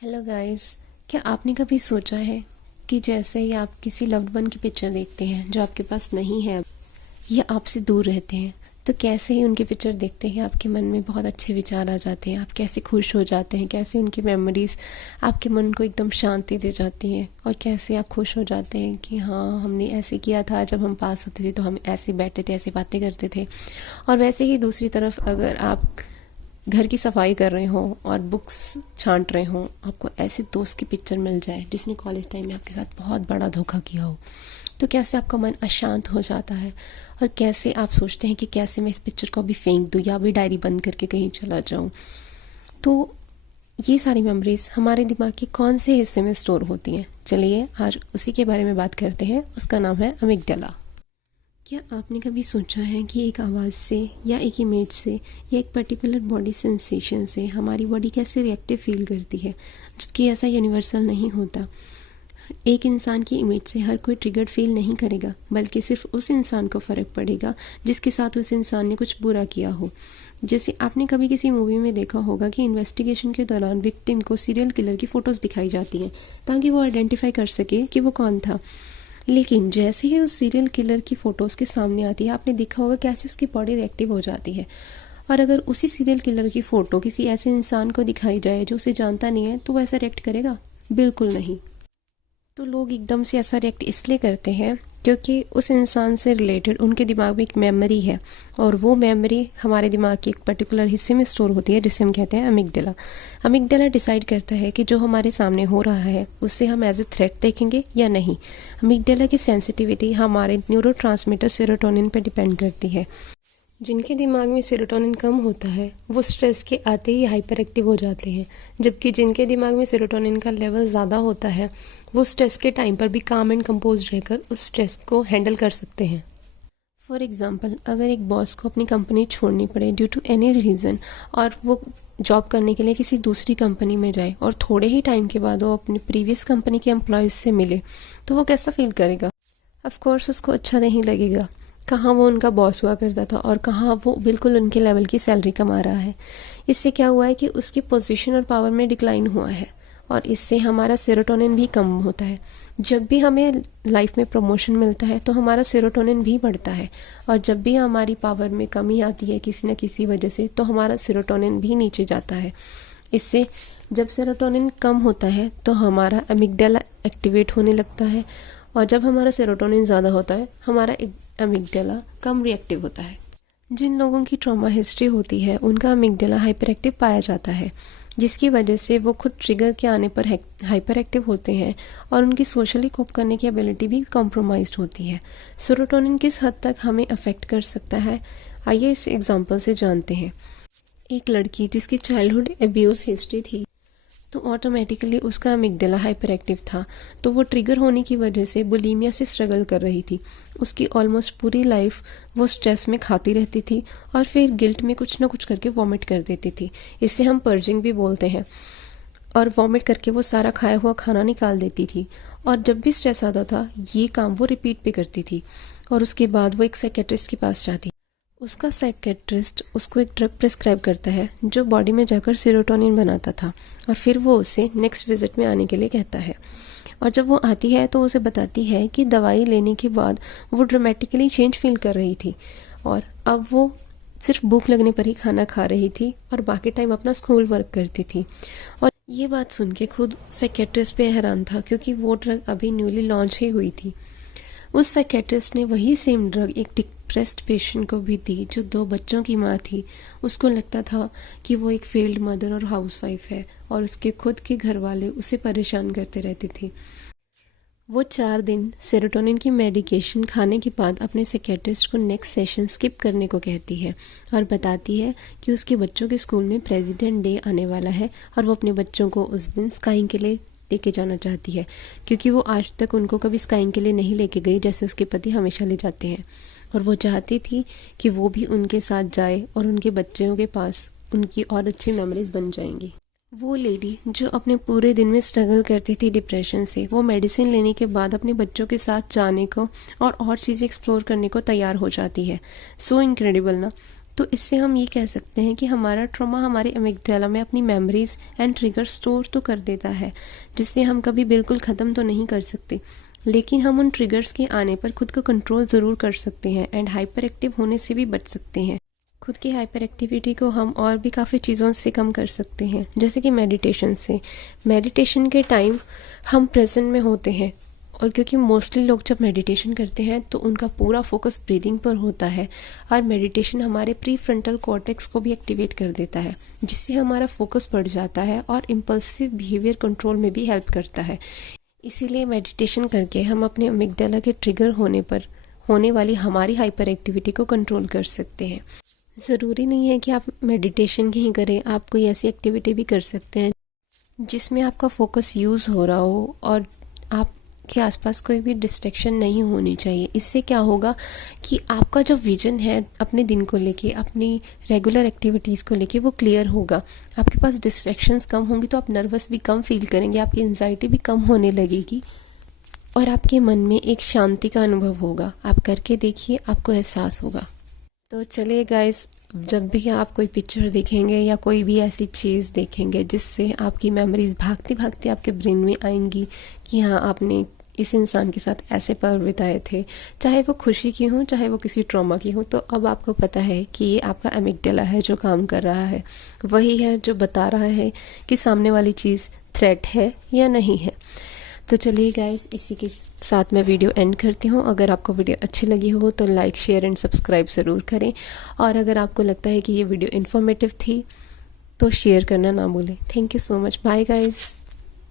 Hello guys. क्या आपने कभी सोचा है कि जैसे ही आप किसी लव्ड वन की पिक्चर देखते हैं जो आपके पास नहीं है या आपसे दूर रहते हैं, तो कैसे ही उनकी पिक्चर देखते ही आपके मन में बहुत अच्छे विचार आ जाते हैं। आप कैसे खुश हो जाते हैं, कैसे उनकी मेमोरीज आपके मन को एकदम शांति दे जाती हैं और कैसे आप खुश हो जाते हैं कि हाँ, हमने ऐसे किया था, जब हम पास होते थे तो हम ऐसे बैठे थे, ऐसे बातें करते थे। और वैसे ही दूसरी तरफ अगर आप घर की सफाई कर रहे हो और बुक्स छांट रहे हो, आपको ऐसे दोस्त की पिक्चर मिल जाए जिसने कॉलेज टाइम में आपके साथ बहुत बड़ा धोखा किया हो, तो कैसे आपका मन अशांत हो जाता है और कैसे आप सोचते हैं कि कैसे मैं इस पिक्चर को अभी फेंक दूँ या अभी डायरी बंद करके कहीं चला जाऊँ। तो ये सारी मेमोरीज हमारे दिमाग के कौन से हिस्से में स्टोर होती हैं? चलिए आज उसी के बारे में बात करते हैं। उसका नाम है अमिगडाला। क्या आपने कभी सोचा है कि एक आवाज़ से या एक इमेज से या एक पर्टिकुलर बॉडी सेंसेशन से हमारी बॉडी कैसे रिएक्टिव फील करती है, जबकि ऐसा यूनिवर्सल नहीं होता। एक इंसान की इमेज से हर कोई ट्रिगर्ड फील नहीं करेगा, बल्कि सिर्फ उस इंसान को फ़र्क पड़ेगा जिसके साथ उस इंसान ने कुछ बुरा किया हो। जैसे आपने कभी किसी मूवी में देखा होगा कि इन्वेस्टिगेशन के दौरान विक्टिम को सीरियल किलर की फ़ोटोज़ दिखाई जाती हैं ताकि वो आइडेंटिफाई कर सके कि वो कौन था। लेकिन जैसे ही उस सीरियल किलर की फ़ोटोज़ के सामने आती है, आपने देखा होगा कैसे उसकी बॉडी रिएक्टिव हो जाती है। और अगर उसी सीरियल किलर की फ़ोटो किसी ऐसे इंसान को दिखाई जाए जो उसे जानता नहीं है, तो वो ऐसा रिएक्ट करेगा? बिल्कुल नहीं। तो लोग एकदम से ऐसा रिएक्ट इसलिए करते हैं क्योंकि उस इंसान से रिलेटेड उनके दिमाग में एक मेमोरी है, और वो मेमोरी हमारे दिमाग के एक पर्टिकुलर हिस्से में स्टोर होती है जिसे हम कहते हैं अमिगडाला। अमिगडाला डिसाइड करता है कि जो हमारे सामने हो रहा है उससे हम एज ए थ्रेट देखेंगे या नहीं। अमिगडाला की सेंसिटिविटी हमारे न्यूरोट्रांसमीटर सेरोटोनिन पर डिपेंड करती है। जिनके दिमाग में सेरोटोनिन कम होता है वो स्ट्रेस के आते ही हाइपर एक्टिव हो जाते हैं, जबकि जिनके दिमाग में सेरोटोनिन का लेवल ज़्यादा होता है वो स्ट्रेस के टाइम पर भी काम एंड कंपोज रहकर उस स्ट्रेस को हैंडल कर सकते हैं। फॉर एग्ज़ाम्पल, अगर एक बॉस को अपनी कंपनी छोड़नी पड़े ड्यू टू एनी रीज़न और वो जॉब करने के लिए किसी दूसरी कंपनी में जाए और थोड़े ही टाइम के बाद वो अपनी प्रीवियस कंपनी के एम्प्लॉयज़ से मिले, तो वो कैसा फील करेगा? ऑफ कोर्स उसको अच्छा नहीं लगेगा। कहाँ वो उनका बॉस हुआ करता था और कहाँ वो बिल्कुल उनके लेवल की सैलरी कमा रहा है। इससे क्या हुआ है कि उसकी पोजीशन और पावर में डिक्लाइन हुआ है, और इससे हमारा सेरोटोनिन भी कम होता है। जब भी हमें लाइफ में प्रमोशन मिलता है तो हमारा सेरोटोनिन भी बढ़ता है, और जब भी हमारी पावर में कमी आती है किसी न किसी वजह से तो हमारा सेरोटोनिन भी नीचे जाता है। इससे जब सेरोटोनिन कम होता है तो हमारा अमिगडाला एक्टिवेट होने लगता है, और जब हमारा सेरोटोनिन ज़्यादा होता है हमारा अमिगडाला कम रिएक्टिव होता है। जिन लोगों की ट्रॉमा हिस्ट्री होती है उनका अमिगडाला हाइपर एक्टिव पाया जाता है, जिसकी वजह से वो खुद ट्रिगर के आने पर हाइपर एक्टिव होते हैं और उनकी सोशली कोप करने की एबिलिटी भी कॉम्प्रोमाइज्ड होती है। सेरोटोनिन किस हद तक हमें अफेक्ट कर सकता है, आइए इस एग्जांपल से जानते हैं। एक लड़की जिसकी चाइल्डहुड एब्यूज़ हिस्ट्री थी, तो ऑटोमेटिकली उसका अमिगडाला हाइपर एक्टिव था, तो वो ट्रिगर होने की वजह से बुलीमिया से स्ट्रगल कर रही थी। उसकी ऑलमोस्ट पूरी लाइफ वो स्ट्रेस में खाती रहती थी और फिर गिल्ट में कुछ ना कुछ करके वॉमिट कर देती थी। इसे हम पर्जिंग भी बोलते हैं। और वॉमिट करके वो सारा खाया हुआ खाना निकाल देती थी, और जब भी स्ट्रेस आता था ये काम वो रिपीट पे करती थी। और उसके बाद वो एक साइकेट्रिस्ट के पास जाती। उसका साइकेट्रिस्ट उसको एक ड्रग प्रिस्क्राइब करता है जो बॉडी में जाकर सेरोटोनिन बनाता था, और फिर वो उसे नेक्स्ट विजिट में आने के लिए कहता है। और जब वो आती है तो उसे बताती है कि दवाई लेने के बाद वो ड्रामेटिकली चेंज फील कर रही थी, और अब वो सिर्फ भूख लगने पर ही खाना खा रही थी और बाकी टाइम अपना स्कूल वर्क करती थी। और ये बात सुन के खुद साइकेट्रिस्ट पे हैरान था, क्योंकि वो ड्रग अभी न्यूली लॉन्च ही हुई थी। उस साइकेट्रिस्ट ने वही सेम ड्रग एक डिप्रेस्ड पेशेंट को भी दी जो 2 बच्चों की माँ थी। उसको लगता था कि वो एक फेल्ड मदर और हाउसवाइफ है, और उसके खुद के घर वाले उसे परेशान करते रहते थे। वो 4 दिन सेरोटोनिन की मेडिकेशन खाने के बाद अपने साइकेट्रिस्ट को नेक्स्ट सेशन स्किप करने को कहती है, और बताती है कि उसके बच्चों के स्कूल में प्रेसिडेंट डे आने वाला है और वो अपने बच्चों को उस दिन स्काइंग के लिए लेके जाना चाहती है, क्योंकि वो आज तक उनको कभी स्काइंग के लिए नहीं लेके गई जैसे उसके पति हमेशा ले जाते हैं। और वो चाहती थी कि वो भी उनके साथ जाए और उनके बच्चों के पास उनकी और अच्छी मेमोरीज बन जाएंगी। वो लेडी जो अपने पूरे दिन में स्ट्रगल करती थी डिप्रेशन से, वो मेडिसिन लेने के बाद अपने बच्चों के साथ जाने को और चीज़ें एक्सप्लोर करने को तैयार हो जाती है। सो इनक्रेडिबल ना। तो इससे हम ये कह सकते हैं कि हमारा ट्रॉमा हमारे अमिगडाला में अपनी मेमोरीज एंड ट्रिगर स्टोर तो कर देता है, जिससे हम कभी बिल्कुल ख़त्म तो नहीं कर सकते, लेकिन हम उन ट्रिगर्स के आने पर खुद को कंट्रोल ज़रूर कर सकते हैं एंड हाइपर एक्टिव होने से भी बच सकते हैं। खुद की हाइपर एक्टिविटी को हम और भी काफ़ी चीज़ों से कम कर सकते हैं, जैसे कि मेडिटेशन से। मेडिटेशन के टाइम हम प्रेजेंट में होते हैं, और क्योंकि मोस्टली लोग जब मेडिटेशन करते हैं तो उनका पूरा फोकस ब्रीदिंग पर होता है, और मेडिटेशन हमारे प्री फ्रंटल कॉर्टेक्स को भी एक्टिवेट कर देता है, जिससे हमारा फोकस बढ़ जाता है और इम्पल्सिव बिहेवियर कंट्रोल में भी हेल्प करता है। इसीलिए मेडिटेशन करके हम अपने अमिगडाला के ट्रिगर होने पर होने वाली हमारी हाइपर एक्टिविटी को कंट्रोल कर सकते हैं। ज़रूरी नहीं है कि आप मेडिटेशन ही करें, आप कोई ऐसी एक्टिविटी भी कर सकते हैं जिसमें आपका फोकस यूज़ हो रहा हो और आपके आसपास कोई भी डिस्ट्रैक्शन नहीं होनी चाहिए। इससे क्या होगा कि आपका जो विजन है अपने दिन को लेके, अपनी रेगुलर एक्टिविटीज़ को लेके, वो क्लियर होगा। आपके पास डिस्ट्रैक्शंस कम होंगी तो आप नर्वस भी कम फील करेंगे, आपकी एंजाइटी भी कम होने लगेगी और आपके मन में एक शांति का अनुभव होगा। आप करके देखिए, आपको एहसास होगा। तो चलिए गाइस, जब भी आप कोई पिक्चर देखेंगे या कोई भी ऐसी चीज़ देखेंगे जिससे आपकी मेमोरीज भागती भागती आपके ब्रेन में आएंगी कि हाँ, आपने इस इंसान के साथ ऐसे पल बिताए थे, चाहे वो खुशी की हो चाहे वो किसी ट्रॉमा की हो, तो अब आपको पता है कि ये आपका अमिगडाला है जो काम कर रहा है। वही है जो बता रहा है कि सामने वाली चीज़ थ्रेट है या नहीं है। तो चलिए गाइस, इसी के साथ मैं वीडियो एंड करती हूँ। अगर आपको वीडियो अच्छी लगी हो तो लाइक, शेयर एंड सब्सक्राइब ज़रूर करें, और अगर आपको लगता है कि ये वीडियो इन्फॉर्मेटिव थी तो शेयर करना ना भूलें। Thank you so much. Bye guys.